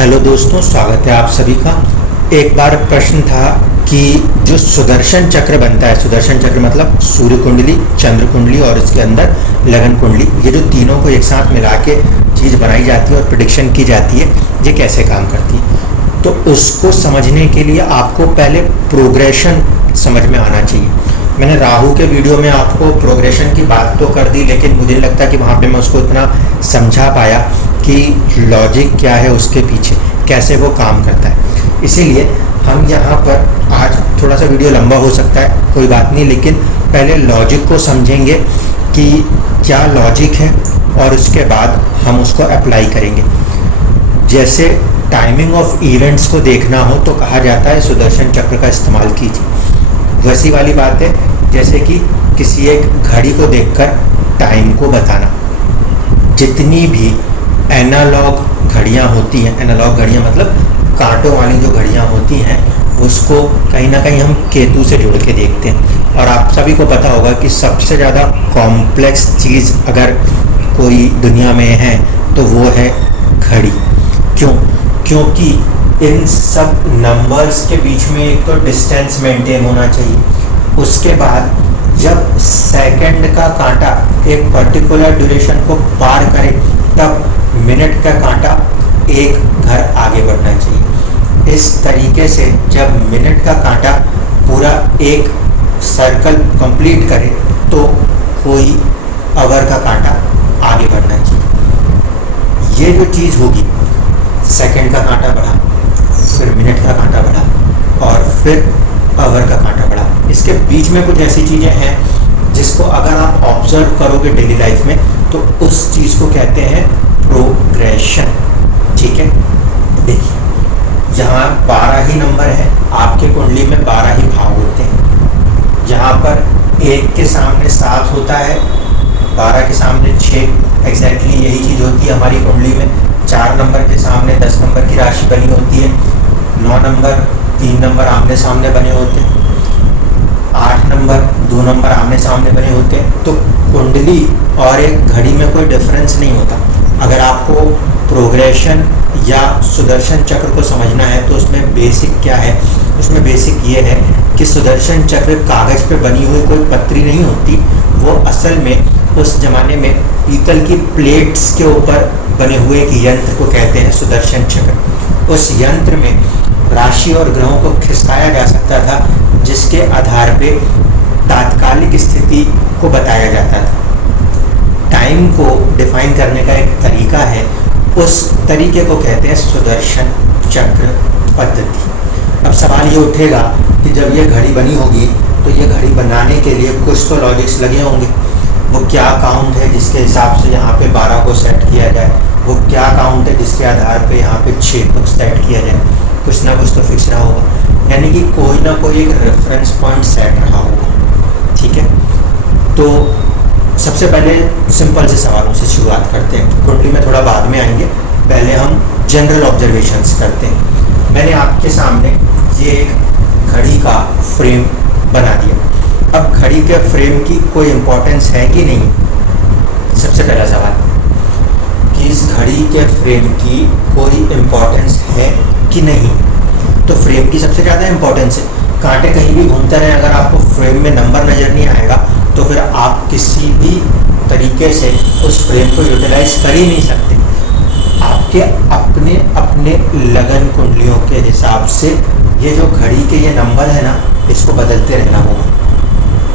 Hello दोस्तों, स्वागत है आप सभी का। एक बार प्रश्न था कि जो सुदर्शन चक्र बनता है, सुदर्शन चक्र मतलब सूर्य कुंडली, चंद्र कुंडली और इसके अंदर लगन कुंडली, ये जो तीनों को एक साथ मिला के चीज़ बनाई जाती है और प्रेडिक्शन की जाती है, ये कैसे काम करती है। तो उसको समझने के लिए आपको पहले प्रोग्रेशन समझ में आना चाहिए। मैंने राहु के वीडियो में आपको प्रोग्रेशन की बात तो कर दी, लेकिन मुझे नहीं लगता कि वहाँ पे मैं उसको इतना समझा पाया कि लॉजिक क्या है उसके पीछे, कैसे वो काम करता है। इसीलिए हम यहाँ पर आज थोड़ा सा वीडियो लंबा हो सकता है, कोई बात नहीं, लेकिन पहले लॉजिक को समझेंगे कि क्या लॉजिक है और उसके बाद हम उसको अप्लाई करेंगे। जैसे टाइमिंग ऑफ इवेंट्स को देखना हो तो कहा जाता है सुदर्शन चक्र का इस्तेमाल कीजिए। वैसी वाली बात है जैसे कि किसी एक घड़ी को देखकर टाइम को बताना। जितनी भी एनालॉग घड़ियाँ होती हैं, एनालॉग घड़ियाँ मतलब कांटों वाली जो घड़ियाँ होती हैं, उसको कहीं ना कहीं हम केतु से जोड़ के देखते हैं। और आप सभी को पता होगा कि सबसे ज़्यादा कॉम्प्लेक्स चीज़ अगर कोई दुनिया में है तो वो है घड़ी। क्यों? क्योंकि इन सब नंबर्स के बीच में एक तो डिस्टेंस मेंटेन होना चाहिए, उसके बाद जब सेकंड का कांटा एक पर्टिकुलर ड्यूरेशन को पार करे तब मिनट का कांटा एक घर आगे बढ़ना चाहिए। इस तरीके से जब मिनट का कांटा पूरा एक सर्कल कंप्लीट करे तो कोई आवर का कांटा आगे बढ़ना चाहिए। ये जो चीज़ होगी, सेकंड का कांटा बढ़ा, फिर मिनट का कांटा बढ़ा और फिर आवर का कांटा बढ़ा। इसके बीच में कुछ ऐसी चीज़ें हैं जिसको अगर आप ऑब्जर्व करोगे डेली लाइफ में तो उस चीज़ को कहते हैं प्रोग्रेशन। ठीक है, देखिए यहाँ 12 ही नंबर है, आपके कुंडली में 12 ही भाव होते हैं। यहाँ पर 1 के सामने 7 होता है, 12 के सामने 6, एग्जैक्टली यही चीज़ होती है हमारी कुंडली में। 4 नंबर के सामने 10 नंबर की राशि बनी होती है, 9 नंबर 3 नंबर आमने सामने बने होते हैं, 8 नंबर 2 नंबर आमने सामने बने होते हैं। तो कुंडली और एक घड़ी में कोई डिफरेंस नहीं होता। अगर आपको प्रोग्रेशन या सुदर्शन चक्र को समझना है तो उसमें बेसिक क्या है, उसमें बेसिक ये है कि सुदर्शन चक्र कागज़ पे बनी हुई कोई पत्री नहीं होती, वो असल में उस ज़माने में पीतल की प्लेट्स के ऊपर बने हुए एक यंत्र को कहते हैं सुदर्शन चक्र। उस यंत्र में राशि और ग्रहों को खिसकाया जा सकता था, जिसके आधार पे तात्कालिक स्थिति को बताया जाता था। टाइम को डिफाइन करने का एक तरीका है, उस तरीके को कहते हैं सुदर्शन चक्र पद्धति। अब सवाल ये उठेगा कि जब ये घड़ी बनी होगी तो ये घड़ी बनाने के लिए कुछ तो लॉजिक्स लगे होंगे। वो क्या काउंट है जिसके हिसाब से यहाँ पे 12 को सेट किया जाए, वो क्या काउंट है जिसके आधार पे यहाँ पे 6 को सेट किया जाए, कुछ ना कुछ तो फिक्स रहा होगा, यानी कि कोई ना कोई एक रेफरेंस पॉइंट सेट रहा होगा। ठीक है, तो सबसे पहले सिंपल से सवालों से शुरुआत करते हैं। कुंडली में थोड़ा बाद में आएंगे, पहले हम जनरल ऑब्जर्वेशंस करते हैं। मैंने आपके सामने ये एक घड़ी का फ्रेम बना दिया। अब घड़ी के फ्रेम की कोई इम्पोर्टेंस है कि नहीं, सबसे पहला सवाल कि इस घड़ी के फ्रेम की कोई इम्पोर्टेंस है कि नहीं। तो फ्रेम की सबसे ज़्यादा इम्पोर्टेंस है। कांटे कहीं भी घूमते रहें, अगर आपको फ्रेम में नंबर नज़र नहीं आएगा तो फिर आप किसी भी तरीके से उस फ्रेम को यूटिलाइज कर ही नहीं सकते। आपके अपने अपने लगन कुंडलियों के हिसाब से ये जो घड़ी के ये नंबर है ना, इसको बदलते रहना होगा।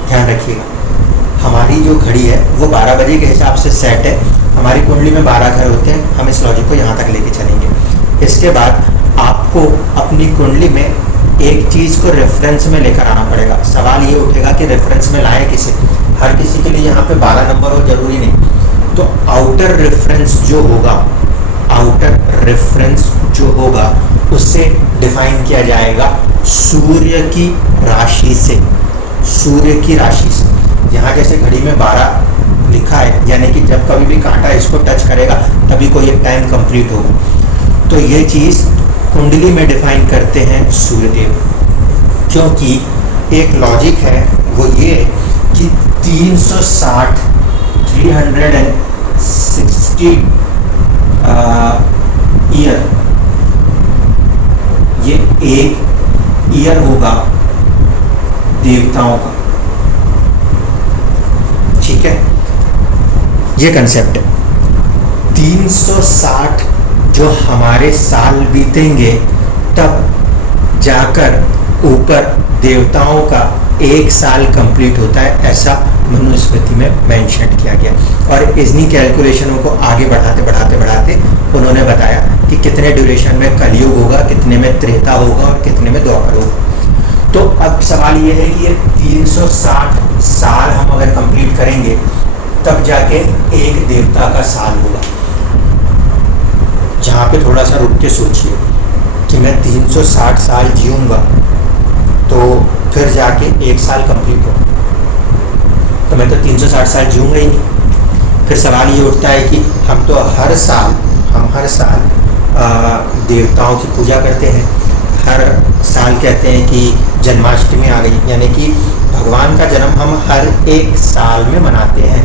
ध्यान रखिएगा, हमारी जो घड़ी है वो 12 बजे के हिसाब से सेट है। हमारी कुंडली में 12 घर होते हैं, हम इस लॉजिक को यहाँ तक लेके चलेंगे। इसके बाद आपको अपनी कुंडली में एक चीज़ को रेफरेंस में लेकर आना पड़ेगा। सवाल ये उठेगा कि रेफरेंस में लाएं किसे। हर किसी के लिए यहाँ पे 12 नंबर हो जरूरी नहीं। तो आउटर रेफरेंस जो होगा, आउटर रेफरेंस जो होगा उससे डिफाइन किया जाएगा सूर्य की राशि से। सूर्य की राशि से यहाँ जैसे घड़ी में 12 लिखा है, यानी कि जब कभी भी कांटा इसको टच करेगा तभी कोई एक टाइम कंप्लीट होगा। तो ये चीज़ कुंडली में डिफाइन करते हैं सूर्यदेव, क्योंकि एक लॉजिक है वो ये कि 360 ईयर ये एक ईयर होगा देवताओं का। ठीक है, ये कंसेप्ट है। 360 जो हमारे साल बीतेंगे तब जाकर ऊपर देवताओं का एक साल कंप्लीट होता है, ऐसा मनुस्मृति में मेंशन किया गया। और इन्हीं कैलकुलेशनों को आगे बढ़ाते बढ़ाते बढ़ाते उन्होंने बताया कि कितने ड्यूरेशन में कलयुग होगा, कितने में त्रेता होगा और कितने में द्वापर होगा। तो अब सवाल ये है कि ये 360 साल हम अगर कंप्लीट करेंगे तब जाके एक देवता का साल होगा। जहाँ पे थोड़ा सा रुक के सोचिए कि मैं 360 साल जीऊँगा तो फिर जाके एक साल कंप्लीट हो, तो मैं तो 360 साल जीऊँगा ही नहीं। फिर सवाल ये उठता है कि हम तो हर साल देवताओं की पूजा करते हैं, हर साल कहते हैं कि जन्माष्टमी आ गई, यानी कि भगवान का जन्म हम हर एक साल में मनाते हैं।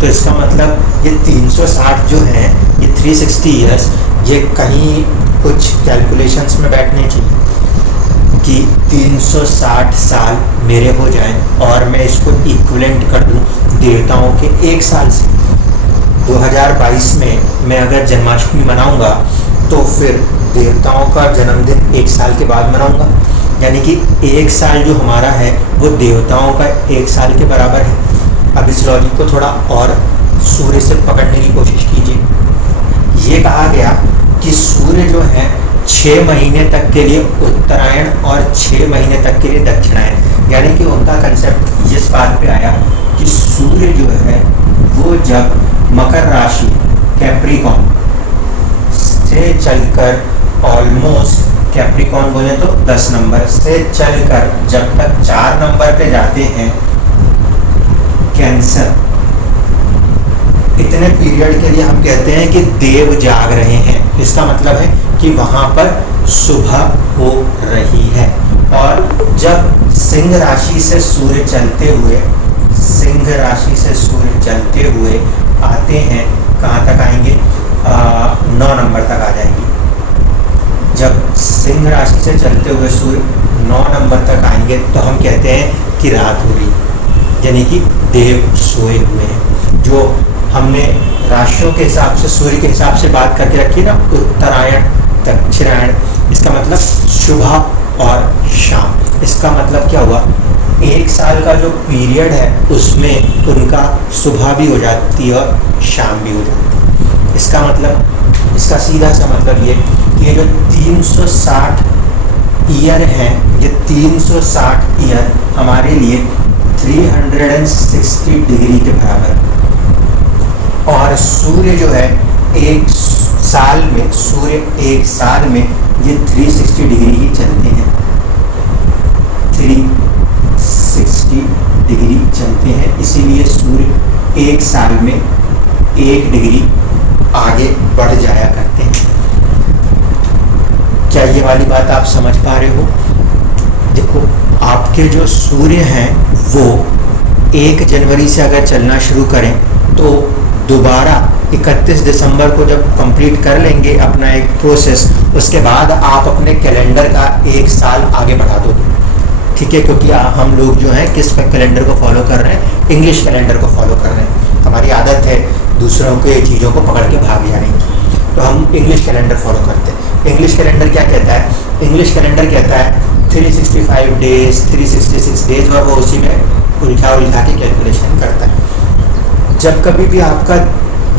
तो इसका मतलब ये 360 जो हैं, ये 360 ईयर्स, ये कहीं कुछ कैलकुलेशंस में बैठने चाहिए कि 360 साल मेरे हो जाएं और मैं इसको इक्विवेलेंट कर दूं देवताओं के एक साल से। 2022 में मैं अगर जन्माष्टमी मनाऊंगा तो फिर देवताओं का जन्मदिन एक साल के बाद मनाऊंगा, यानी कि एक साल जो हमारा है वो देवताओं का एक साल के बराबर है। अब इस लॉजिक को थोड़ा और सूर्य से पकड़ने की कोशिश कीजिए। ये कहा गया कि सूर्य जो है 6 महीने तक के लिए उत्तरायण और 6 महीने तक के लिए दक्षिणायन, यानी कि उनका कंसेप्ट इस बात पे आया कि सूर्य जो है वो जब मकर राशि कैप्रिकॉन से चलकर ऑलमोस्ट कैप्रिकॉन बोले तो 10 नंबर से चलकर जब तक 4 नंबर पे जाते हैं कैंसर, इतने पीरियड के लिए हम कहते हैं कि देव जाग रहे हैं। इसका मतलब है कि वहां पर सुबह हो रही है। और जब सिंह राशि से सूर्य चलते हुए आते हैं, कहाँ तक आएंगे? 9 नंबर तक आ जाएंगे। जब सिंह राशि से चलते हुए सूर्य 9 नंबर तक आएंगे तो हम कहते हैं कि रात हो रही, यानी कि देव सोए हुए हैं। जो हमने राशियों के हिसाब से, सूर्य के हिसाब से बात करके रखी ना, उत्तरायण दक्षिणायन, इसका मतलब सुबह और शाम। इसका मतलब क्या हुआ? एक साल का जो पीरियड है उसमें उनका सुबह भी हो जाती है और शाम भी हो जाती है। इसका मतलब, इसका सीधा सा मतलब ये कि ये जो 360 ईयर हैं, ये 360 ईयर हमारे लिए 360 डिग्री के बराबर है। और सूर्य जो है एक साल में ये 360 डिग्री ही चलते हैं, 360 डिग्री चलते हैं। इसीलिए सूर्य एक साल में 1 डिग्री आगे बढ़ जाया करते हैं। क्या ये वाली बात आप समझ पा रहे हो? देखो, आपके जो सूर्य हैं वो 1 जनवरी से अगर चलना शुरू करें तो दोबारा 31 दिसंबर को जब कंप्लीट कर लेंगे अपना एक प्रोसेस, उसके बाद आप अपने कैलेंडर का 1 साल आगे बढ़ा दोगे। ठीक है, क्योंकि हम लोग जो हैं किस कैलेंडर को फॉलो कर रहे हैं? इंग्लिश कैलेंडर को फॉलो कर रहे हैं। हमारी आदत है दूसरों के चीज़ों को पकड़ के भाग जाने की, तो हम इंग्लिश कैलेंडर फॉलो करते हैं। इंग्लिश कैलेंडर क्या कहता है? इंग्लिश कैलेंडर कहता है 365 डेज, 366 डेज, और वो उसी में उलझा के कैलकुलेशन करता है। जब कभी भी आपका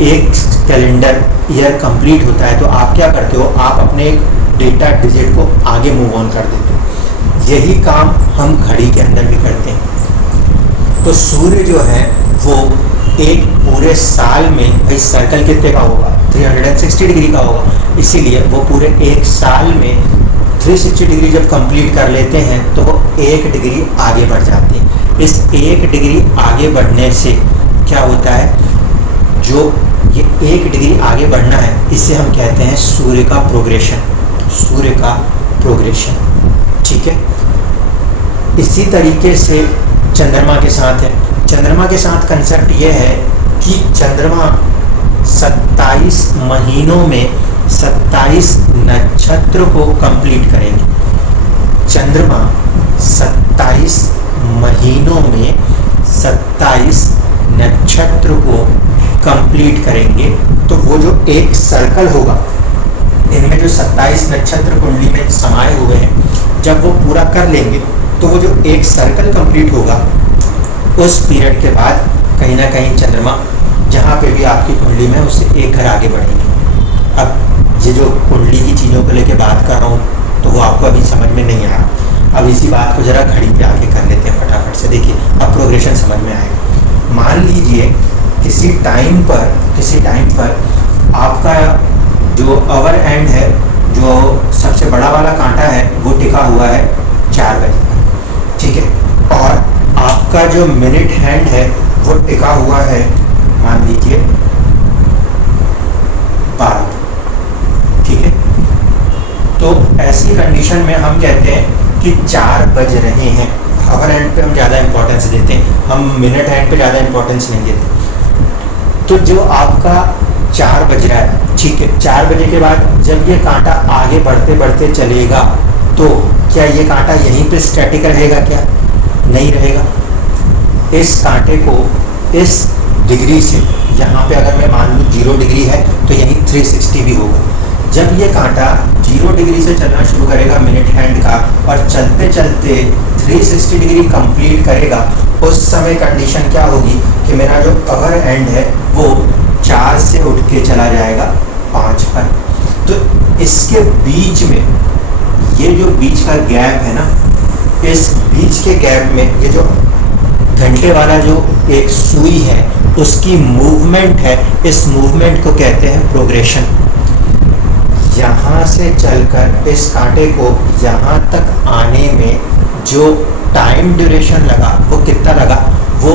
एक कैलेंडर ईयर कंप्लीट होता है तो आप क्या करते हो? आप अपने एक डेटा डिजिट को आगे मूव ऑन कर देते हो। यही काम हम घड़ी के अंदर भी करते हैं। तो सूर्य जो है वो एक पूरे साल में, भाई सर्कल कितने का होगा? 360 डिग्री का होगा, इसीलिए वो पूरे एक साल में 360 डिग्री जब कंप्लीट कर लेते हैं तो वो 1 डिग्री आगे बढ़ जाते हैं। इस 1 डिग्री आगे बढ़ने से क्या होता है? जो ये 1 डिग्री आगे बढ़ना है, इसे हम कहते हैं सूर्य का प्रोग्रेशन। ठीक है, इसी तरीके से चंद्रमा के साथ है। चंद्रमा के साथ कंसेप्ट ये है कि चंद्रमा 27 महीनों में 27 नक्षत्र को कंप्लीट करेंगे। चंद्रमा 27 महीनों में 27 नक्षत्र को कंप्लीट करेंगे। तो वो जो एक सर्कल होगा, इनमें जो 27 नक्षत्र कुंडली में समाये हुए हैं, जब वो पूरा कर लेंगे तो वो जो एक सर्कल कंप्लीट होगा, उस पीरियड के बाद कहीं ना कहीं चंद्रमा जहाँ पे भी आपकी कुंडली में उससे एक घर आगे बढ़ेंगे। अब ये जो कुंडली की चीज़ों को लेके बात कर रहा हूँ तो वो आपको अभी समझ में नहीं आ रहा। अब इसी बात को ज़रा घड़ी पे आके कर लेते हैं फटाफट से। देखिए अब प्रोग्रेशन समझ में आएगा। मान लीजिए किसी टाइम पर आपका जो अवर एंड है, जो सबसे बड़ा वाला कांटा है, वो टिका हुआ है 4 बजे पर, ठीक है। और आपका जो मिनट हैंड है वो टिका हुआ है मान लीजिए 12, ठीक है। तो ऐसी कंडीशन में हम कहते हैं कि 4 बज रहे हैं। अवर एंड पे हम ज़्यादा इंपॉर्टेंस देते हैं, हम मिनट हैंड पे ज़्यादा इंपॉर्टेंस नहीं देते। तो जो आपका 4 बज रहा है, ठीक है, 4 बजे के बाद जब ये कांटा आगे बढ़ते बढ़ते चलेगा तो क्या ये कांटा यहीं पे स्टैटिक रहेगा? क्या नहीं रहेगा। इस कांटे को इस डिग्री से, यहाँ पे अगर मैं मान लूँ 0 डिग्री है तो यहीं 360 भी होगा। जब ये कांटा 0 डिग्री से चलना शुरू करेगा मिनट हैंड का, और चलते चलते 360 डिग्री कंप्लीट करेगा, उस समय कंडीशन क्या होगी कि मेरा जो अवर एंड है वो 4 से उठ के चला जाएगा 5 पर। तो इसके बीच में ये जो बीच का गैप है ना, इस बीच के गैप में ये जो घंटे वाला जो एक सुई है उसकी मूवमेंट है, इस मूवमेंट को कहते हैं प्रोग्रेशन। यहाँ से चलकर इस कांटे को यहाँ तक आने में जो टाइम ड्यूरेशन लगा वो कितना लगा, वो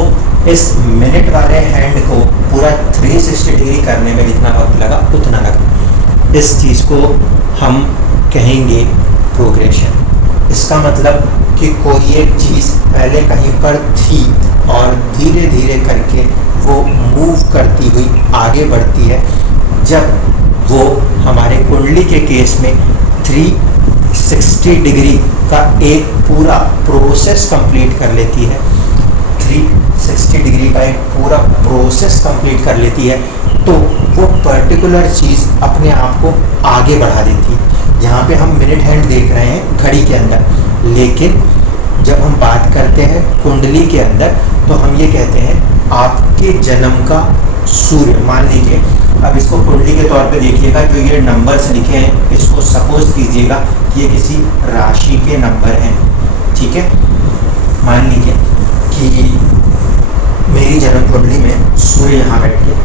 इस मिनट वाले हैंड को पूरा 360 डिग्री करने में जितना वक्त लगा उतना लगा। इस चीज़ को हम कहेंगे प्रोग्रेशन। इसका मतलब कि कोई एक चीज़ पहले कहीं पर थी और धीरे धीरे करके वो मूव करती हुई आगे बढ़ती है। जब वो हमारे कुंडली के केस में 360 डिग्री का एक पूरा प्रोसेस कंप्लीट कर लेती है, 360 डिग्री का एक पूरा प्रोसेस कंप्लीट कर लेती है, तो वो पर्टिकुलर चीज़ अपने आप को आगे बढ़ा देती है। यहाँ पे हम मिनट हैंड देख रहे हैं घड़ी के अंदर, लेकिन जब हम बात करते हैं कुंडली के अंदर तो हम ये कहते हैं आपके जन्म का सूर्य। मान लीजिए, अब इसको कुंडली के तौर पे देखिएगा, जो ये नंबर्स लिखे हैं इसको सपोज कीजिएगा कि ये किसी राशि के नंबर हैं, ठीक है। मान लीजिए कि मेरी जन्म कुंडली में सूर्य यहाँ बैठे,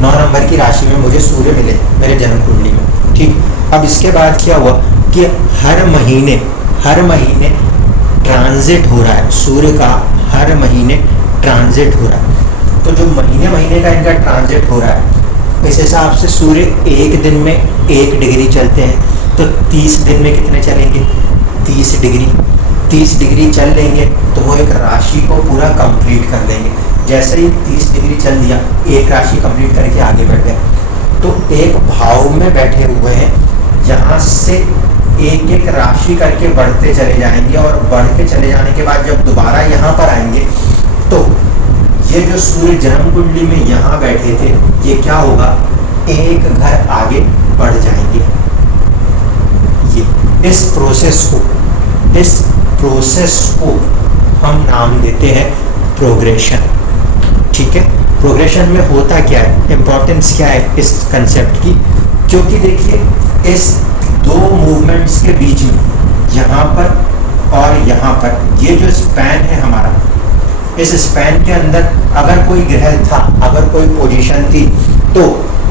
9 नंबर की राशि में मुझे सूर्य मिले मेरे जन्म कुंडली में, ठीक। अब इसके बाद क्या हुआ कि हर महीने ट्रांजिट हो रहा है सूर्य का, हर महीने ट्रांजिट हो रहा है। तो जो महीने का इनका ट्रांजिट हो रहा है, इस हिसाब से सूर्य एक दिन में 1 डिग्री चलते हैं, तो 30 दिन में कितने चलेंगे? 30 डिग्री। 30 डिग्री चल लेंगे तो वो एक राशि को पूरा कंप्लीट कर देंगे। जैसे ही 30 डिग्री चल दिया, एक राशि कंप्लीट करके आगे बढ़ गए, तो एक भाव में बैठे हुए हैं, यहाँ से एक एक राशि करके बढ़ते चले जाएंगे, और बढ़ के चले जाने के बाद जब दोबारा यहाँ पर आएंगे तो ये जो सूर्य जन्म कुंडली में यहाँ बैठे थे, ये क्या होगा, एक घर आगे बढ़ जाएंगे। ये इस प्रोसेस को हम नाम देते हैं प्रोग्रेशन, ठीक है। प्रोग्रेशन में होता क्या है, इंपॉर्टेंस क्या है इस कंसेप्ट की, क्योंकि देखिए इस 2 मूवमेंट्स के बीच में, यहाँ पर और यहाँ पर, ये जो स्पैन है हमारा, इस स्पैन के अंदर अगर कोई ग्रह था, अगर कोई पोजीशन थी, तो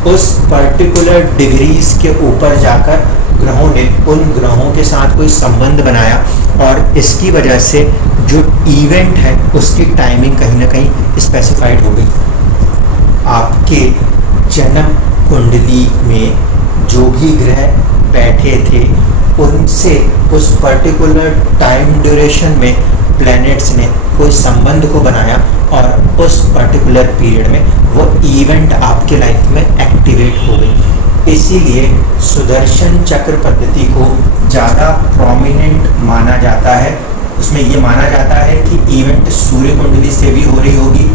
उस पर्टिकुलर डिग्रीज के ऊपर जाकर ग्रहों ने उन ग्रहों के साथ कोई संबंध बनाया, और इसकी वजह से जो इवेंट है उसकी टाइमिंग कहीं ना कहीं स्पेसिफाइड हो गई। आपके जन्म कुंडली में जो भी ग्रह बैठे थे, उनसे उस पर्टिकुलर टाइम ड्यूरेशन में प्लैनेट्स ने कोई संबंध को बनाया और उस पर्टिकुलर पीरियड में वो इवेंट आपके लाइफ में एक्टिवेट हो गई। इसीलिए सुदर्शन चक्र पद्धति को ज़्यादा प्रोमिनेंट माना जाता है। उसमें ये माना जाता है कि इवेंट सूर्य कुंडली से भी हो रही होगी,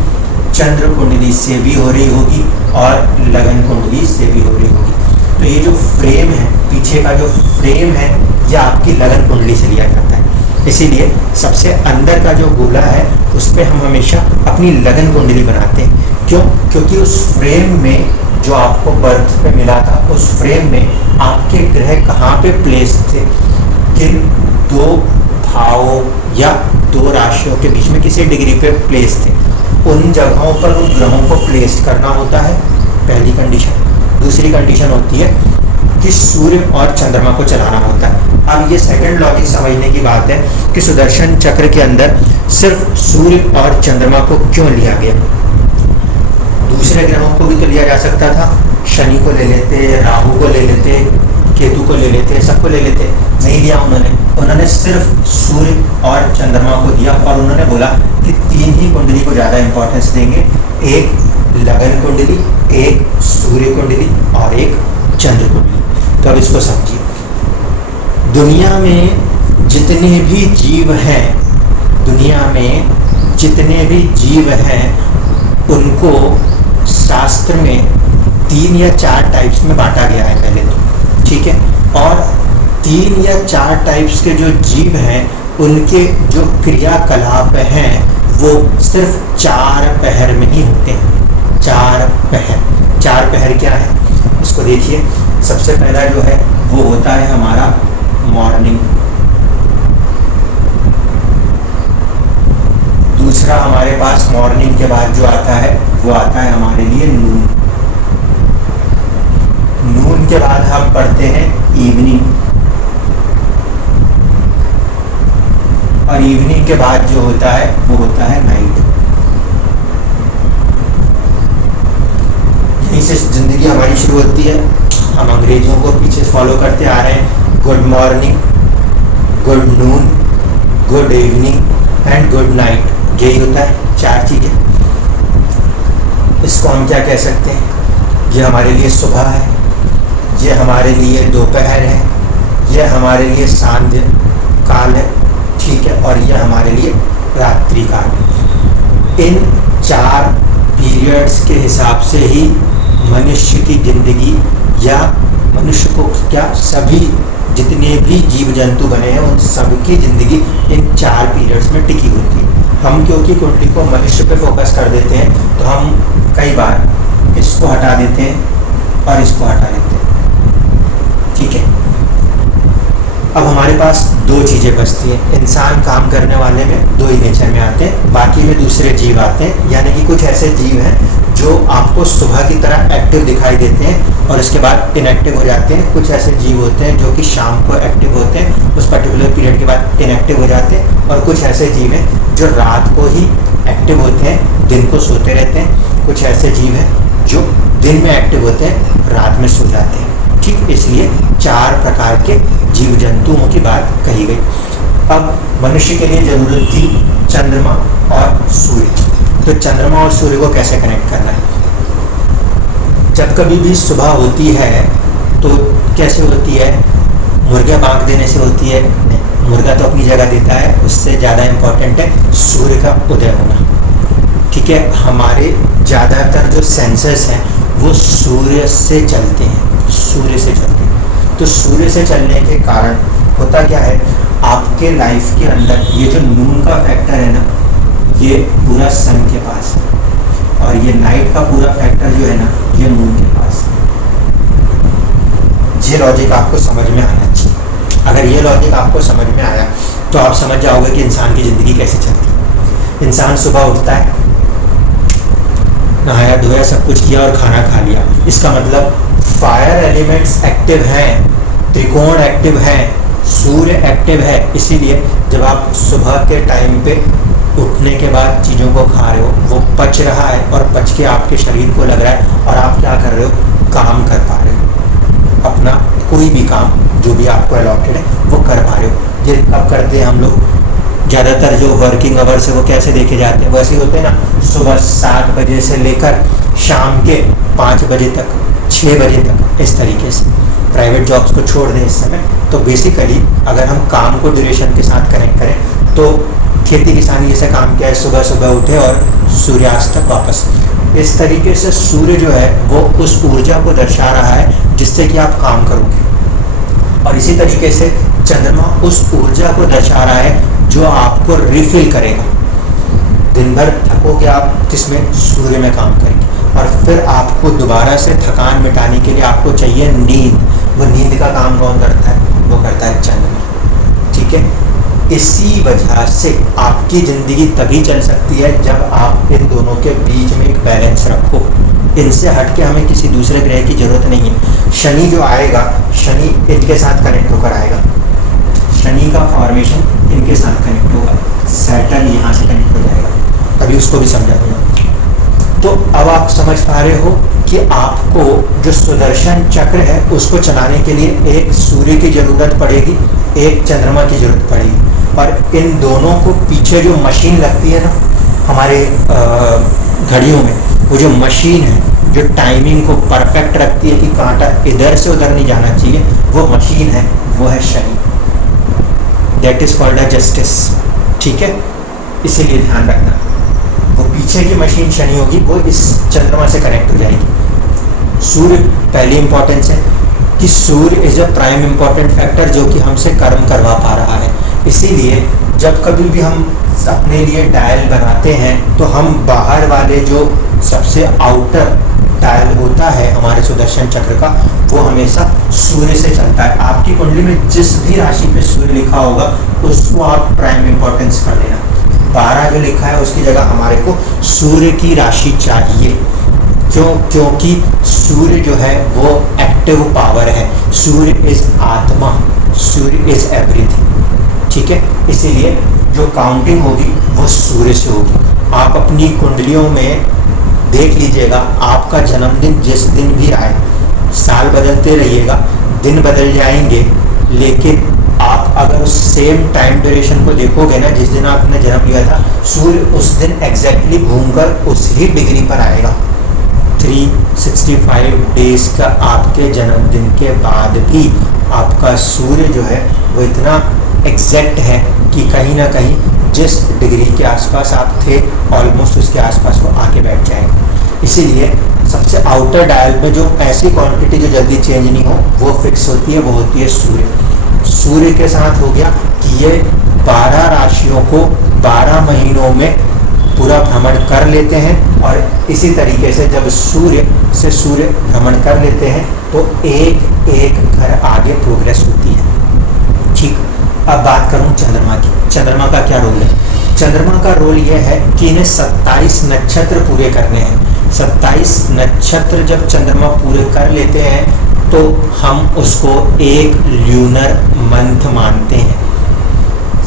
चंद्र कुंडली से भी हो रही होगी और लगन कुंडली से भी हो रही होगी। तो ये जो फ्रेम है, पीछे का जो फ्रेम है, यह आपकी लगन कुंडली से लिया जाता है। इसीलिए सबसे अंदर का जो गोला है उस पर हम हमेशा अपनी लगन कुंडली बनाते हैं। क्यों? क्योंकि उस फ्रेम में जो आपको बर्थ पे मिला था, उस फ्रेम में आपके ग्रह कहाँ पे प्लेस थे, किन दो भावों या दो राशियों के बीच में किसी डिग्री पे प्लेस थे, उन जगहों पर उन ग्रहों को प्लेस करना होता है, पहली कंडीशन। दूसरी कंडीशन होती है कि सूर्य और चंद्रमा को चलाना होता है। अब ये सेकंड लॉजिक समझने की बात है कि सुदर्शन चक्र के अंदर सिर्फ सूर्य और चंद्रमा को क्यों लिया गया। दूसरे ग्रहों को भी तो लिया जा सकता था, शनि को ले लेते, राहु को ले लेते, केतु को ले लेते, सबको ले लेते, नहीं लिया उन्होंने सिर्फ सूर्य और चंद्रमा को दिया और उन्होंने बोला कि तीन ही कुंडली को ज़्यादा इंपॉर्टेंस देंगे, एक लगन कुंडली, एक सूर्य कुंडली और एक चंद्र कुंडली। तो अब इसको समझिए, दुनिया में जितने भी जीव हैं, दुनिया में जितने भी जीव हैं उनको शास्त्र में 3 या 4 टाइप्स में बांटा गया है पहले तो, ठीक है। और 3 या 4 टाइप्स के जो जीव हैं उनके जो क्रियाकलाप हैं वो सिर्फ 4 पहर में ही होते हैं। 4 पहर, 4 पहर क्या है उसको देखिए। सबसे पहला जो है वो होता है हमारा मॉर्निंग, दूसरा हमारे पास मॉर्निंग के बाद जो आता है वो आता है हमारे लिए नून। नून के बाद हम पढ़ते हैं इवनिंग, और इवनिंग के बाद जो होता है वो होता है नाइट। यहीं से जिंदगी हमारी शुरू होती है। हम अंग्रेजों को पीछे फॉलो करते आ रहे हैं। Good morning, good noon, good evening and good night, यही होता है 4 चीज़ें। इसको हम क्या कह सकते हैं, ये हमारे लिए सुबह है, ये हमारे लिए दोपहर है, ये हमारे लिए सांध्य काल है, ठीक है, और ये हमारे लिए रात्रि काल। इन 4 पीरियड्स के हिसाब से ही मनुष्य की जिंदगी या मनुष्य को क्या सभी जितने भी जीव जंतु बने हैं उन सबकी ज़िंदगी इन 4 पीरियड्स में टिकी होती है। हम क्योंकि कुंडली को मनुष्य पे फोकस कर देते हैं तो हम कई बार इसको हटा देते हैं और इसको हटा देते हैं, ठीक है। अब हमारे पास 2 चीज़ें बचती हैं। इंसान काम करने वाले में 2 ही नेचर में आते हैं, बाकी में दूसरे जीव आते हैं। यानी कि कुछ ऐसे जीव हैं जो आपको सुबह की तरह एक्टिव दिखाई देते हैं और इसके बाद इनएक्टिव हो जाते हैं। कुछ ऐसे जीव होते हैं जो कि शाम को एक्टिव होते हैं, उस पर्टिकुलर पीरियड के बाद इनएक्टिव हो जाते हैं। और कुछ ऐसे जीव हैं जो रात को ही एक्टिव होते हैं, दिन को सोते रहते हैं। कुछ ऐसे जीव हैं जो दिन में एक्टिव होते हैं, रात में सो जाते हैं, ठीक। इसलिए 4 प्रकार के जीव जंतुओं की बात कही गई। अब मनुष्य के लिए ज़रूरत थी चंद्रमा और सूर्य। तो चंद्रमा और सूर्य को कैसे कनेक्ट करना है। जब कभी भी सुबह होती है तो कैसे होती है, मुर्गा बांक देने से होती है? नहीं, मुर्गा तो अपनी जगह देता है, उससे ज़्यादा इम्पोर्टेंट है सूर्य का उदय होना, ठीक है। हमारे ज़्यादातर जो सेंसर्स हैं वो सूर्य से चलते हैं, सूर्य से चलते हैं। तो सूर्य से चलने के कारण होता क्या है, आपके लाइफ के अंदर ये जो नून का फैक्टर है ना, ये पूरा सन के पास है, और ये नाइट का पूरा फैक्टर जो है ना, ये मून के पास है। ये लॉजिक आपको समझ में आना चाहिए। अगर ये लॉजिक आपको समझ में आया तो आप समझ जाओगे कि इंसान की ज़िंदगी कैसे चलती है। इंसान सुबह उठता है, नहाया धोया, सब कुछ किया और खाना खा लिया। इसका मतलब फायर एलिमेंट्स एक्टिव हैं, त्रिकोण एक्टिव हैं, सूर्य एक्टिव है। इसीलिए जब आप सुबह के टाइम पे उठने के बाद चीज़ों को खा रहे हो, वो पच रहा है और पच के आपके शरीर को लग रहा है और आप क्या कर रहे हो, काम कर पा रहे हो, अपना कोई भी काम जो भी आपको अलॉटेड है वो कर पा रहे हो। ये कब करते हैं हम लोग, ज़्यादातर जो वर्किंग आवर्स है वो कैसे देखे जाते हैं, वैसे ही होते हैं ना, सुबह 7 बजे से लेकर शाम के 5 बजे तक, 6 बजे तक, इस तरीके से। प्राइवेट जॉब्स को छोड़ दें इस समय, तो बेसिकली अगर हम काम को ड्यूरेशन के साथ कनेक्ट करें तो खेती किसानी जैसे काम किया है, सुबह सुबह उठे और सूर्यास्त तक वापस। इस तरीके से सूर्य जो है वो उस ऊर्जा को दर्शा रहा है जिससे कि आप काम करोगे, और इसी तरीके से चंद्रमा उस ऊर्जा को दर्शा रहा है जो आपको रिफिल करेगा। दिन भर थकोगे आप किसमें, सूर्य में काम करेंगे, और फिर आपको दोबारा से थकान मिटाने के लिए आपको चाहिए नींद। वो नींद का काम कौन करता है, वो करता है चंद्रमा। ठीक है, इसी वजह से आपकी ज़िंदगी तभी चल सकती है जब आप इन दोनों के बीच में एक बैलेंस रखो। इनसे हट के हमें किसी दूसरे ग्रह की ज़रूरत नहीं है। शनि जो आएगा, शनि इनके साथ कनेक्ट होकर आएगा, शनि का फॉर्मेशन इनके साथ कनेक्ट होगा, सैटर्न यहाँ से कनेक्ट हो जाएगा, अभी उसको भी समझा दूँगा। तो अब आप समझ पा रहे हो कि आपको जो सुदर्शन चक्र है उसको चलाने के लिए एक सूर्य की ज़रूरत पड़ेगी, एक चंद्रमा की ज़रूरत पड़ेगी, और इन दोनों को पीछे जो मशीन लगती है ना हमारे घड़ियों में, वो जो मशीन है जो टाइमिंग को परफेक्ट रखती है कि कांटा इधर से उधर नहीं जाना चाहिए, वो मशीन है, वो है Shani. That is called a justice. ठीक है, इसीलिए ध्यान रखना, वो पीछे की मशीन शनि होगी, वो इस चंद्रमा से कनेक्ट हो जाएगी। सूर्य पहली इंपॉर्टेंस है कि सूर्य is a prime important factor जो कि हमसे कर्म करवा पा रहा है। इसीलिए जब कभी भी हम अपने लिए डायल बनाते हैं तो हम बाहर वाले जो सबसे आउटर डायल होता है हमारे सुदर्शन चक्र का, वो हमेशा सूर्य से चलता है। आपकी कुंडली में जिस भी राशि पे सूर्य लिखा होगा उसको आप प्राइम इंपॉर्टेंस कर लेना। 12 जो लिखा है उसकी जगह हमारे को सूर्य की राशि चाहिए, क्योंकि सूर्य जो है वो एक्टिव पावर है, सूर्य इज आत्मा, सूर्य इज एवरीथिंग। ठीक है, इसीलिए जो काउंटिंग होगी वो सूर्य से होगी। आप अपनी कुंडलियों में देख लीजिएगा, आपका जन्मदिन जिस दिन भी आए, साल बदलते रहिएगा, दिन बदल जाएंगे, लेकिन आप अगर उस सेम टाइम ड्यूरेशन को देखोगे ना, जिस दिन आपने जन्म लिया था, सूर्य उस दिन एग्जैक्टली घूमकर उसी डिग्री पर आएगा। 365 डेज का आपके जन्मदिन के बाद भी आपका सूर्य जो है वो इतना एग्जैक्ट है कि कहीं ना कहीं जिस डिग्री के आसपास आप थे ऑलमोस्ट उसके आसपास वो आके बैठ जाएगा। इसीलिए सबसे आउटर डायल में जो ऐसी क्वांटिटी जो जल्दी चेंज नहीं हो वो फिक्स होती है, वो होती है सूर्य। सूर्य के साथ हो गया कि ये 12 राशियों को 12 महीनों में पूरा भ्रमण कर लेते हैं, और इसी तरीके से जब सूर्य से सूर्य भ्रमण कर लेते हैं तो एक एक घर आगे प्रोग्रेस होती है। ठीक, अब बात करूं चंद्रमा की। चंद्रमा का क्या रोल है? चंद्रमा का रोल यह है कि इन्हें 27 नक्षत्र पूरे करने हैं। 27 नक्षत्र जब चंद्रमा पूरे कर लेते हैं तो हम उसको एक ल्यूनर मंथ मानते हैं।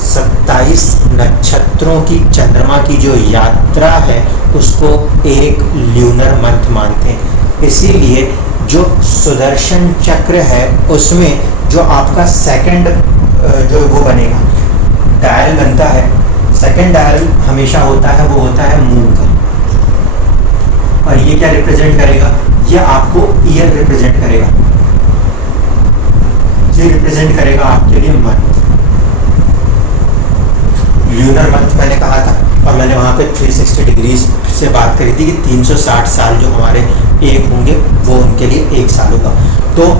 27 नक्षत्रों की चंद्रमा की जो यात्रा है उसको एक ल्यूनर मंथ मानते हैं। इसीलिए जो सुदर्शन चक्र है उसमें जो आपका सेकंड जो वो बनेगा, डायल बनता है, सेकंड डायल हमेशा होता है, वो होता है मून का। और ये क्या रिप्रेजेंट करेगा? ये आपको ईयर रिप्रेजेंट करेगा, ये रिप्रेजेंट करेगा आपके लिए मंथ। ल्यूनर मंथ मैंने कहा था, और मैंने वहाँ पे 360 डिग्रीज से बात करी थी कि 360 साल जो हमारे एक होंगे वो उनके लिए एक साल होगा। तो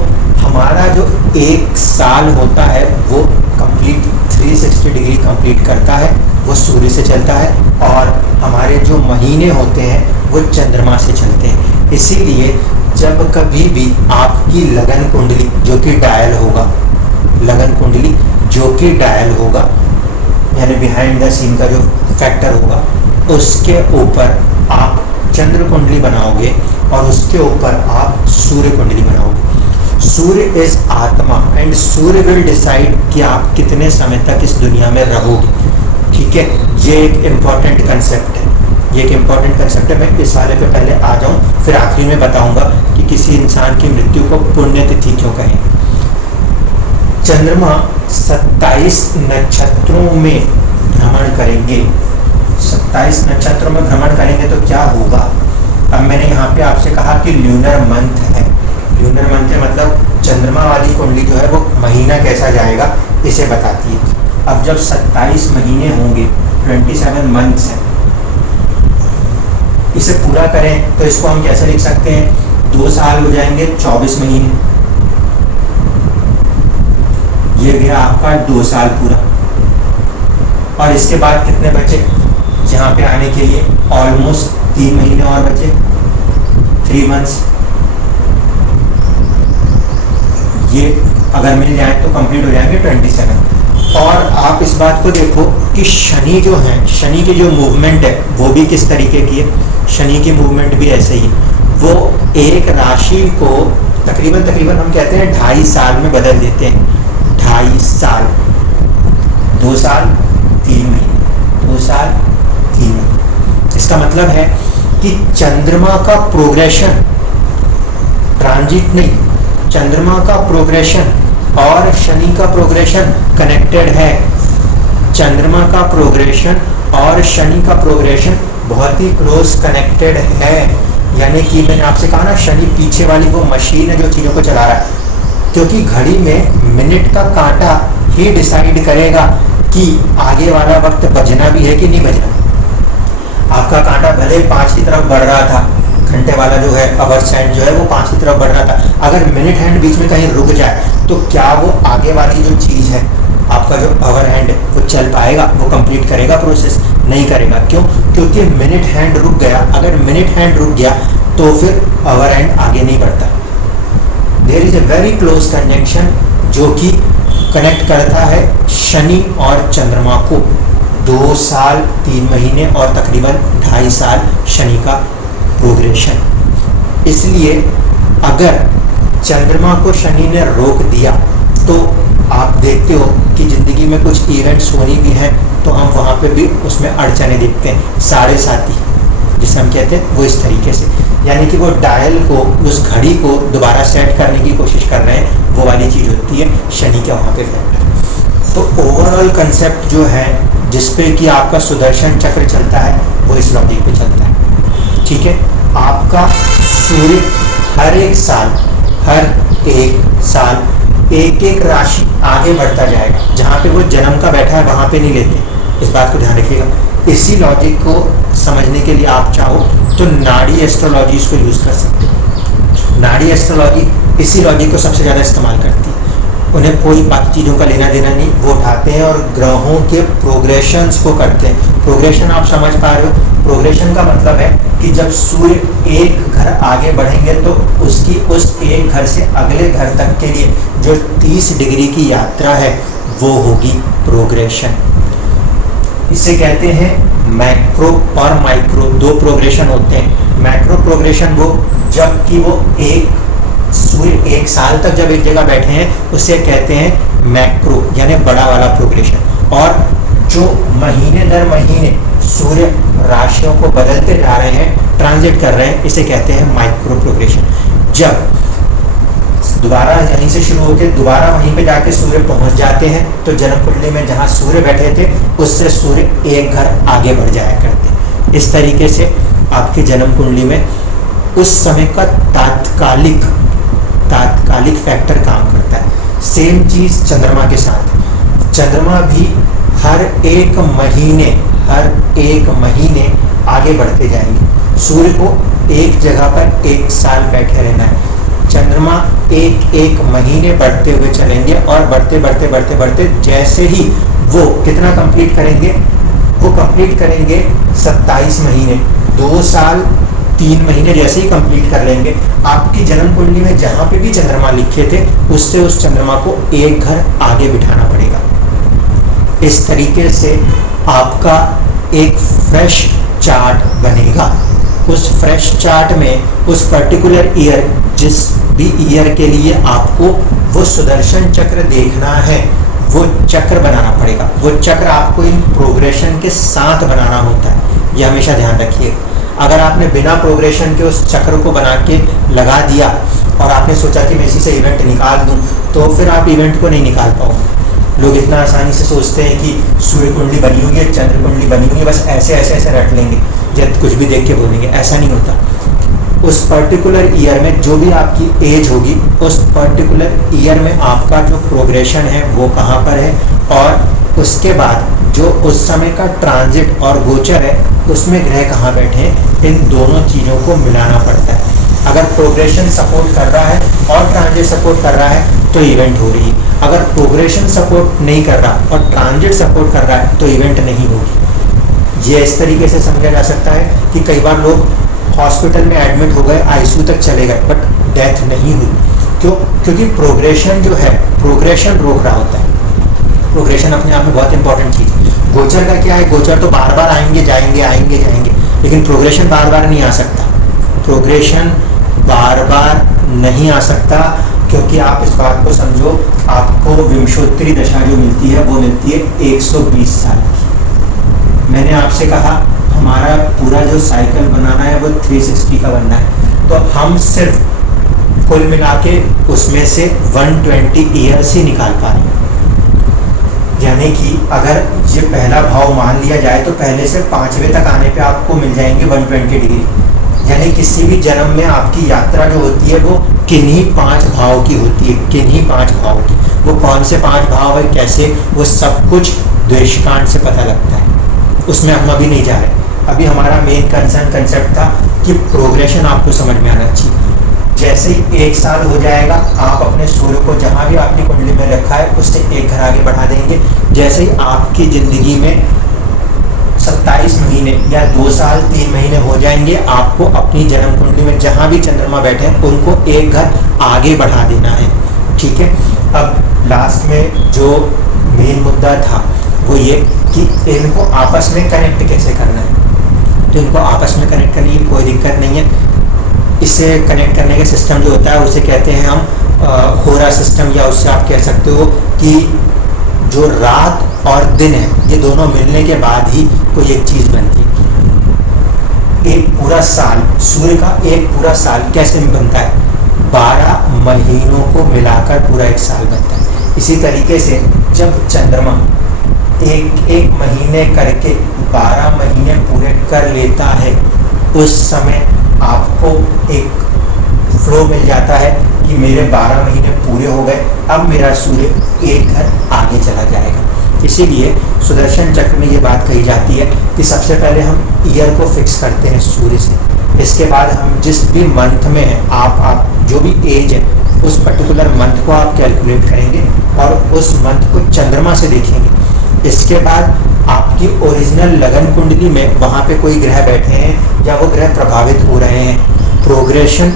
हमारा जो एक साल होता है वो कंप्लीट 360 डिग्री कंप्लीट करता है, वो सूर्य से चलता है, और हमारे जो महीने होते हैं वो चंद्रमा से चलते हैं। इसीलिए जब कभी भी आपकी लगन कुंडली जो कि डायल होगा, लगन कुंडली जो कि डायल होगा यानी बिहाइंड द सीन का जो फैक्टर होगा, उसके ऊपर आप चंद्र कुंडली बनाओगे और उसके ऊपर आप सूर्य कुंडली बनाओगे। सूर्य इज आत्मा एंड सूर्य विल डिसाइड कि आप कितने समय तक इस दुनिया में रहोगे। ठीक है, ये एक इम्पॉर्टेंट कंसेप्ट है, ये एक इम्पॉर्टेंट कंसेप्ट है। मैं इस वाले पे पहले आ जाऊं, फिर आखिरी में बताऊंगा कि किसी इंसान की मृत्यु को पुण्यतिथि क्यों कहें। चंद्रमा 27 नक्षत्रों में भ्रमण करेंगे, 27 नक्षत्रों में भ्रमण करेंगे तो क्या होगा। अब मैंने यहाँ पे आपसे कहा कि ल्यूनर मंथ है, ल्यूनर मंथ है मतलब चंद्रमा वाली कुंडली जो है वो महीना कैसा जाएगा इसे बताती है। अब जब 27 महीने होंगे, 27 मंथ्स हैं, इसे पूरा करें तो इसको हम कैसे लिख सकते हैं, 2 साल हो जाएंगे 24 महीने, ये गया आपका 2 साल पूरा। और इसके बाद कितने बचे यहाँ पे आने के लिए, ऑलमोस्ट 3 महीने और बचे, 3 मंथ्स। ये अगर मिल जाए तो कंप्लीट हो जाएंगे 27। और आप इस बात को देखो कि शनि जो है, शनि की जो मूवमेंट है वो भी किस तरीके की है, शनि की मूवमेंट भी ऐसे ही, वो एक राशि को तकरीबन हम कहते हैं 2.5 साल में बदल देते हैं, 2.5 साल, 2 साल 3 महीने, 2 साल 3 महीने। इसका मतलब है कि चंद्रमा का प्रोग्रेशन, ट्रांजिट नहीं, चंद्रमा का प्रोग्रेशन और शनि का प्रोग्रेशन कनेक्टेड है। चंद्रमा का प्रोग्रेशन और शनि का प्रोग्रेशन बहुत ही क्लोज कनेक्टेड है। यानी कि मैंने आपसे कहा ना, शनि पीछे वाली वो मशीन है जो चीज़ों को चला रहा है, क्योंकि घड़ी में मिनट का कांटा ही डिसाइड करेगा कि आगे वाला वक्त बजना भी है कि नहीं बजना। आपका कांटा भले 5 की तरफ बढ़ रहा था, घंटे वाला जो है अवर्स हैंड जो है वो 5 की तरफ बढ़ रहा था, अगर मिनट हैंड बीच में कहीं रुक जाए तो क्या वो आगे वाली जो चीज़ है, आपका जो आवर हैंड है वो चल पाएगा, वो कंप्लीट करेगा प्रोसेस? नहीं करेगा। क्यों? क्योंकि मिनट हैंड रुक गया। अगर मिनट हैंड रुक गया तो फिर आवर हैंड आगे नहीं बढ़ता। There is a very close conjunction जो कि कनेक्ट करता है शनि और चंद्रमा को। 2 साल 3 महीने और तकरीबन 2.5 साल शनि का प्रोग्रेशन। इसलिए अगर चंद्रमा को शनि ने रोक दिया तो आप देखते हो कि ज़िंदगी में कुछ इवेंट्स होनी भी हैं तो हम वहाँ पे भी उसमें अड़चने देखते हैं। 7.5 जिसे हम कहते हैं वो इस तरीके से, यानी कि वो डायल को, उस घड़ी को दोबारा सेट करने की कोशिश कर रहे हैं, वो वाली चीज़ होती है शनि के वहाँ पे फैक्टर। तो ओवरऑल कंसेप्ट जो है जिस पे कि आपका सुदर्शन चक्र चलता है वो इस लॉजिक पे चलता है। ठीक है, आपका सूर्य हर एक साल एक राशि आगे बढ़ता जाएगा। जहाँ पे वो जन्म का बैठा है वहाँ पे नहीं लेते, इस बात को ध्यान रखिएगा। इसी लॉजिक को समझने के लिए आप चाहो तो नाड़ी एस्ट्रोलॉजी इसको यूज़ कर सकते हो। नाड़ी एस्ट्रोलॉजी इसी लॉजिक को सबसे ज़्यादा इस्तेमाल करती है। उन्हें कोई बाकी चीज़ों का लेना देना नहीं, वो उठाते हैं और ग्रहों के प्रोग्रेशंस को करते हैं। प्रोग्रेशन आप समझ पा रहे हो? प्रोग्रेशन का मतलब है कि जब सूर्य एक घर आगे बढ़ेंगे तो उसकी उस एक घर से अगले घर तक के लिए जो 30 डिग्री की यात्रा है वो होगी प्रोग्रेशन। इसे कहते हैं मैक्रो और माइक्रो, 2 प्रोग्रेशन होते हैं। मैक्रो प्रोग्रेशन वो जब कि वो सूर्य 1 साल तक जब एक जगह बैठे हैं उसे कहते हैं मैक्रो, यानी बड़ा वाला प्रोग्रेशन। और जो महीने दर महीने सूर्य राशियों को बदलते जा रहे हैं, ट्रांजिट कर रहे हैं, इसे कहते हैं माइक्रो प्रोग्रेशन। जब दोबारा यहीं से शुरू होकर दोबारा वहीं पे जाके सूर्य पहुंच जाते हैं तो जन्म कुंडली में जहां सूर्य बैठे थे उससे सूर्य एक घर आगे बढ़ जाया करते हैं। इस तरीके से आपकी जन्म कुंडली में उस समय का तात्कालिक फैक्टर काम करता है। सेम चीज़ चंद्रमा के साथ। चंद्रमा भी हर एक महीने आगे बढ़ते जाएंगे। सूर्य को एक जगह पर 1 साल बैठे रहना है, चंद्रमा एक महीने बढ़ते हुए चलेंगे और बढ़ते जैसे ही वो कितना कंप्लीट करेंगे, वो कंप्लीट करेंगे 27 महीने, 2 साल 3 महीने जैसे ही कंप्लीट कर लेंगे। आपकी जन्म कुंडली में जहाँ पे भी चंद्रमा लिखे थे उससे उस चंद्रमा को एक घर आगे बिठाना पड़ेगा। इस तरीके से आपका एक फ्रेश चार्ट बनेगा। उस फ्रेश चार्ट में उस पर्टिकुलर ईयर, जिस भी ईयर के लिए आपको वो सुदर्शन चक्र देखना है, वो चक्र बनाना पड़ेगा। वो चक्र आपको इन प्रोग्रेशन के साथ बनाना होता है, ये हमेशा ध्यान रखिए। अगर आपने बिना प्रोग्रेशन के उस चक्र को बना के लगा दिया और आपने सोचा कि मैं इसी से इवेंट निकाल दूं, तो फिर आप इवेंट को नहीं निकाल पाओगे। लोग इतना आसानी से सोचते हैं कि सूर्य कुंडली बनी हुई है, चंद्र कुंडली बनी हुई है, बस ऐसे ऐसे ऐसे रट लेंगे या कुछ भी देख के बोलेंगे। ऐसा नहीं होता। उस पर्टिकुलर ईयर में जो भी आपकी एज होगी, उस पर्टिकुलर ईयर में आपका जो प्रोग्रेशन है वो कहाँ पर है, और उसके बाद जो उस समय का ट्रांजिट और गोचर है उसमें ग्रह कहाँ बैठे हैं, इन दोनों चीज़ों को मिलाना पड़ता है। अगर प्रोग्रेशन सपोर्ट कर रहा है और ट्रांजिट सपोर्ट कर रहा है तो इवेंट हो रही है। अगर प्रोग्रेशन सपोर्ट नहीं कर रहा और ट्रांजिट सपोर्ट कर रहा है तो इवेंट नहीं होगी। ये इस तरीके से समझा जा सकता है कि कई बार लोग हॉस्पिटल में एडमिट हो गए, आईसीयू तक चले गए, बट डेथ नहीं हुई। क्यों? क्योंकि प्रोग्रेशन जो है, प्रोग्रेशन रोक रहा होता है। प्रोग्रेशन अपने आप में बहुत इंपॉर्टेंट चीज़ है। गोचर का क्या है? गोचर तो बार बार आएंगे जाएंगे आएंगे जाएंगे, लेकिन प्रोग्रेशन बार बार नहीं आ सकता। प्रोग्रेशन बार बार नहीं आ सकता, क्योंकि आप इस बात को समझो, आपको विंशोत्तरी दशा जो मिलती है वो मिलती है 120 साल की। मैंने आपसे कहा हमारा पूरा जो साइकिल बनाना है वो 360 का बनना है, तो हम सिर्फ कुल मिला के उसमें से 120 ईयर्स ही निकाल पा रहे हैं। यानी कि अगर ये पहला भाव मान लिया जाए तो पहले से 5वें तक आने पे आपको मिल जाएंगे 120 डिग्री। यानी किसी भी जन्म में आपकी यात्रा जो होती है वो किन्हीं 5 भाव की होती है, किन्हीं 5 भाव की। वो कौन से 5 भाव है, कैसे, वो सब कुछ द्वेषकांड से पता लगता है। उसमें हम अभी नहीं जा रहे। अभी हमारा मेन कंसेप्ट था कि प्रोग्रेशन आपको समझ में आना चाहिए। जैसे ही 1 साल हो जाएगा, आप अपने सूर्य को जहाँ भी आपकी कुंडली में रखा है उससे 1 घर आगे बढ़ा देंगे। जैसे ही आपकी ज़िंदगी में 27 महीने या 2 साल 3 महीने हो जाएंगे, आपको अपनी जन्म कुंडली में जहाँ भी चंद्रमा बैठे हैं उनको 1 घर आगे बढ़ा देना है। ठीक है। अब लास्ट में जो मेन मुद्दा था वो ये कि इनको आपस में कनेक्ट कैसे करना है। तो इनको आपस में कनेक्ट करने की कोई दिक्कत नहीं है। इससे कनेक्ट करने का सिस्टम जो होता है उसे कहते हैं हम होरा सिस्टम, या उससे आप कह सकते हो कि जो रात और दिन है ये दोनों मिलने के बाद ही कोई एक चीज़ बनती है। एक पूरा साल, सूर्य का एक पूरा साल कैसे बनता है? 12 महीनों को मिलाकर पूरा एक साल बनता है। इसी तरीके से जब चंद्रमा एक महीने करके 12 महीने पूरे कर लेता है, उस समय आपको एक फ्लो मिल जाता है कि मेरे 12 महीने पूरे हो गए, अब मेरा सूर्य एक घर आगे चला जाएगा। इसीलिए सुदर्शन चक्र में ये बात कही जाती है कि सबसे पहले हम ईयर को फिक्स करते हैं सूर्य से। इसके बाद हम जिस भी मंथ में हैं, आप जो भी एज है उस पर्टिकुलर मंथ को आप कैलकुलेट करेंगे और उस मंथ को चंद्रमा से देखेंगे। इसके बाद आपकी ओरिजिनल लगन कुंडली में वहाँ पे कोई ग्रह बैठे हैं या वो ग्रह प्रभावित हो रहे हैं progression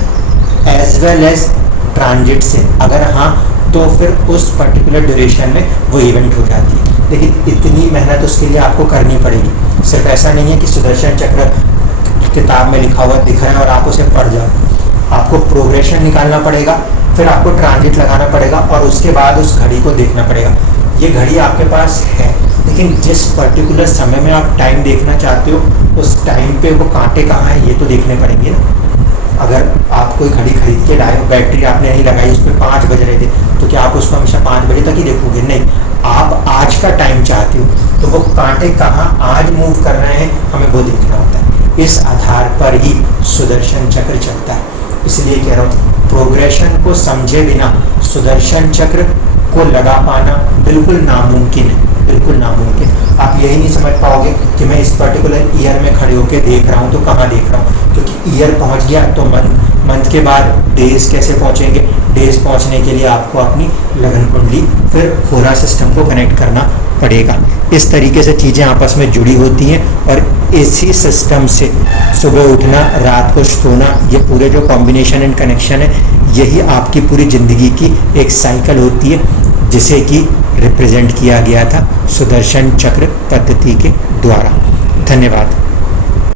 as well as transit से, अगर हाँ तो फिर उस पर्टिकुलर ड्यूरेशन में वो इवेंट हो जाती है। लेकिन इतनी मेहनत उसके लिए आपको करनी पड़ेगी। सिर्फ ऐसा नहीं है कि सुदर्शन चक्र किताब में लिखा हुआ दिख रहा है और आप उसे पढ़ जाओ। आपको प्रोग्रेशन निकालना पड़ेगा, फिर आपको ट्रांजिट लगाना पड़ेगा और उसके बाद उस घड़ी को देखना पड़ेगा। ये घड़ी आपके पास है, लेकिन जिस पर्टिकुलर समय में आप टाइम देखना चाहते हो उस टाइम पे वो कांटे कहाँ हैं ये तो देखने पड़ेंगे ना। अगर आप कोई घड़ी खरीद के लाए, बैटरी आपने नहीं लगाई, उसमें 5 बज रहे थे, तो क्या आप उसको हमेशा 5 बजे तक ही देखोगे? नहीं, आप आज का टाइम चाहते हो, तो वो कांटे कहाँ आज मूव कर रहे हैं हमें वो देखना होता है। इस आधार पर ही सुदर्शन चक्र चलता है। इसलिए कह रहा हूँ, प्रोग्रेशन को समझे बिना सुदर्शन चक्र को लगा पाना बिल्कुल नामुमकिन है, बिल्कुल नामुमकिन। आप यही नहीं समझ पाओगे कि मैं इस पर्टिकुलर ईयर में खड़े होकर देख रहा हूँ तो कहाँ देख रहा हूँ, क्योंकि ईयर पहुँच गया तो मंथ के बाद डेज कैसे पहुँचेंगे। डेज पहुँचने के लिए आपको अपनी लगन कुंडली फिर होरा सिस्टम को कनेक्ट करना पड़ेगा। इस तरीके से चीज़ें आपस में जुड़ी होती हैं और इसी सिस्टम से सुबह उठना, रात को सोना, ये पूरे जो कॉम्बिनेशन एंड कनेक्शन है, यही आपकी पूरी ज़िंदगी की एक साइकिल होती है, जिसे कि रिप्रेजेंट किया गया था सुदर्शन चक्र पद्धति के द्वारा। धन्यवाद।